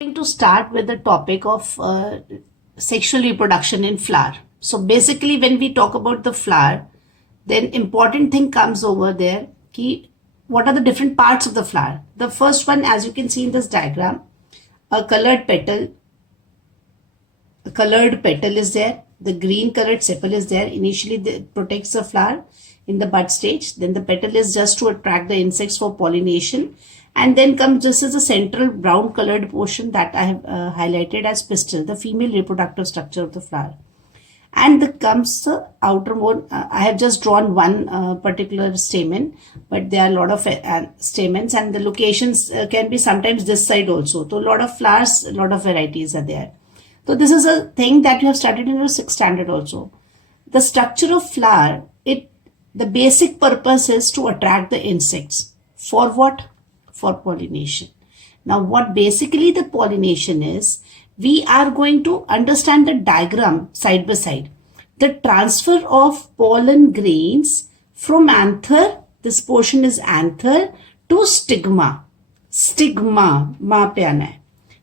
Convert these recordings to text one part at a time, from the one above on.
Going to start with the topic of sexual reproduction in flower. So basically when we talk about the flower, then important thing comes over there ki what are the different parts of the flower. The first one, as you can see in this diagram, a colored petal is there. The green colored sepal is there. Initially it protects the flower in the bud stage. Then the petal is just to attract the insects for pollination. And then comes, this is the central brown colored portion that I have highlighted as pistil, the female reproductive structure of the flower. And the comes the outermost, I have just drawn one particular stamen, but there are a lot of stamens, and the locations can be sometimes this side also. So a lot of flowers, a lot of varieties are there. So this is a thing that you have studied in your 6th standard also. The structure of flower, the basic purpose is to attract the insects. For what? For pollination. Now what basically the pollination is, we are going to understand the diagram side by side. The transfer of pollen grains from anther, this portion is anther, to stigma. Stigma, ma pe aana hai.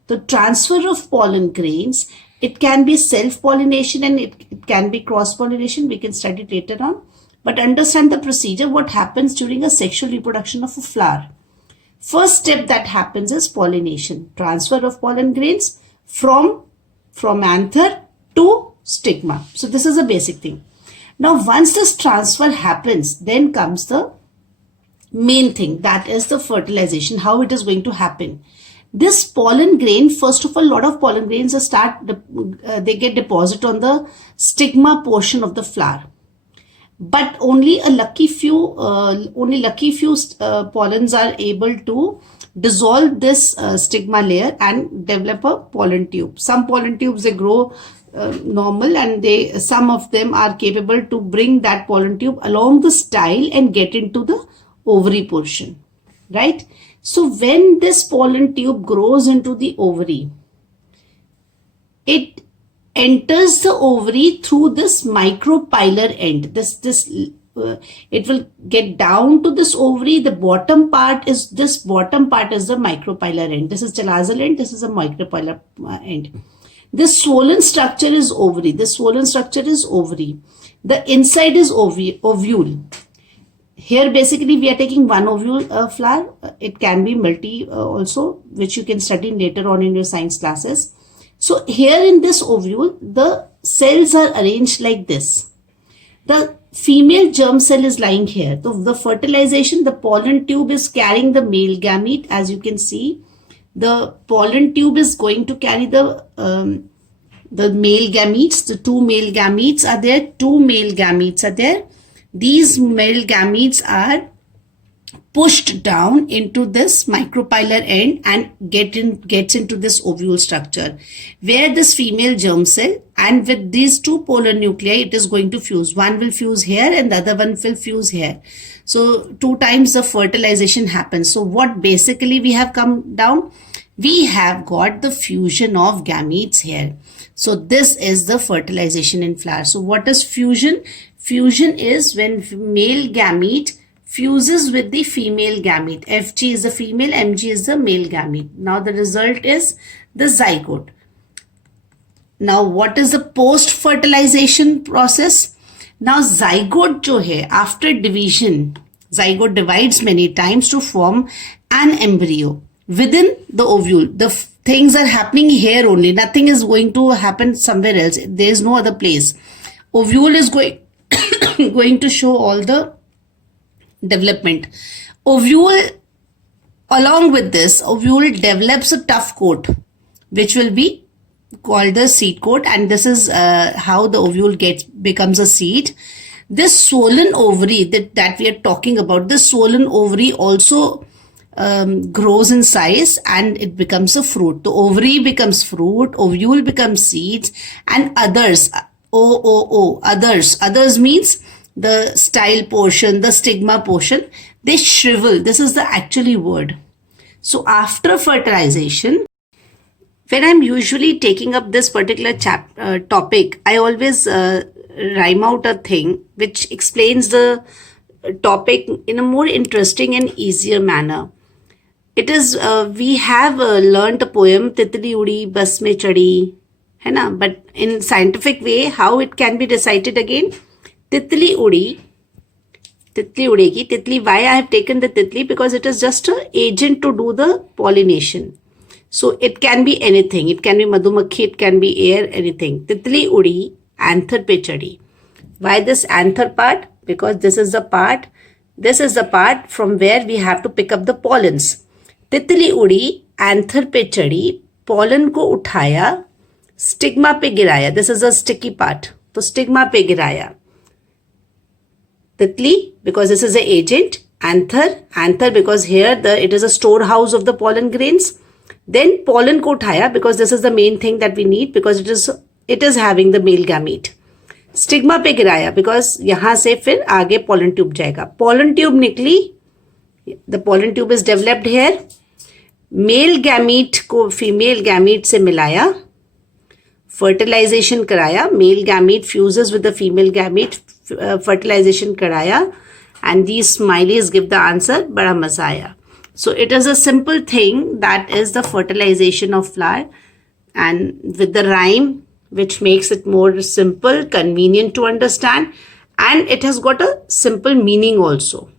The transfer of pollen grains, it can be self-pollination and it can be cross-pollination. We can study it later on. But understand the procedure, what happens during a sexual reproduction of a flower. First step that happens is pollination. Transfer of pollen grains from anther to stigma. So this is a basic thing. Now once this transfer happens, then comes the main thing, that is the fertilization, how it is going to happen. This pollen grain, first of all, a lot of pollen grains they get deposited on the stigma portion of the flower. But only a lucky few pollens are able to dissolve this stigma layer and develop a pollen tube. Some pollen tubes, they grow normal, and some of them are capable to bring that pollen tube along the style and get into the ovary portion, right? So when this pollen tube grows into the ovary, it enters the ovary through this micropilar end. It will get down to this ovary. The bottom part is the micropilar end. This is chalazal end. This is a micropilar end. This swollen structure is ovary. The inside is ovule. Here basically we are taking one ovule flower. It can be multi also, which you can study later on in your science classes. So here in this ovule, the cells are arranged like this. The female germ cell is lying here. So the fertilization, the pollen tube is carrying the male gamete. As you can see, the pollen tube is going to carry the male gametes. The two male gametes are there. These male gametes are pushed down into this micropilar end and gets into this ovule structure, where this female germ cell, and with these two polar nuclei, it is going to fuse. One will fuse here and the other one will fuse here. So 2 times the fertilization happens. So what basically we have come down? We have got the fusion of gametes here. So this is the fertilization in flower. So what is fusion? Fusion is when male gamete fuses with the female gamete. Fg is the female, Mg is the male gamete. Now the result is the zygote. Now what is the post-fertilization process? Now zygote jo hai, after division, zygote divides many times to form an embryo within the ovule. The things are happening here only. Nothing is going to happen somewhere else. There is no other place. Ovule is going to show all the development. Ovule, along with this, ovule develops a tough coat, which will be called the seed coat, and this is how the ovule becomes a seed. This swollen ovary that we are talking about, this swollen ovary also grows in size and it becomes a fruit. The ovary becomes fruit, ovule becomes seeds, and others, others means the style portion, the stigma portion, they shrivel. This is the actually word. So after fertilization, when I'm usually taking up this particular topic, I always rhyme out a thing which explains the topic in a more interesting and easier manner. it is we have learnt a poem Titli udi bas mein chadi, है ना, but in scientific way how it can be recited again? Titli udegi. Titli, why I have taken the titli? Because it is just an agent to do the pollination. So it can be anything. It can be madhumakhi, it can be air, anything. Titli udi, anther pe chadi. Why this anther part? Because this is the part from where we have to pick up the pollens. Titli udi, anther pe chadi, pollen ko uthaya, stigma pe giraya. This is a sticky part. So stigma pe giraya. Titli, because this is an agent. Anther because here it is a storehouse of the pollen grains. Then pollen ko uthaya, because this is the main thing that we need, because it is having the male gamete. Stigma पे गिराया, because यहाँ से फिर आगे pollen tube जाएगा. Pollen tube निकली, the pollen tube is developed here. Male gamete को female gamete से मिलाया, fertilization कराया, male gamete fuses with the female gamete, fertilization कराया, and these smileys give the answer. बड़ा मजा आया. So it is a simple thing, that is the fertilization of flower, and with the rhyme, which makes it more simple, convenient to understand, and it has got a simple meaning also.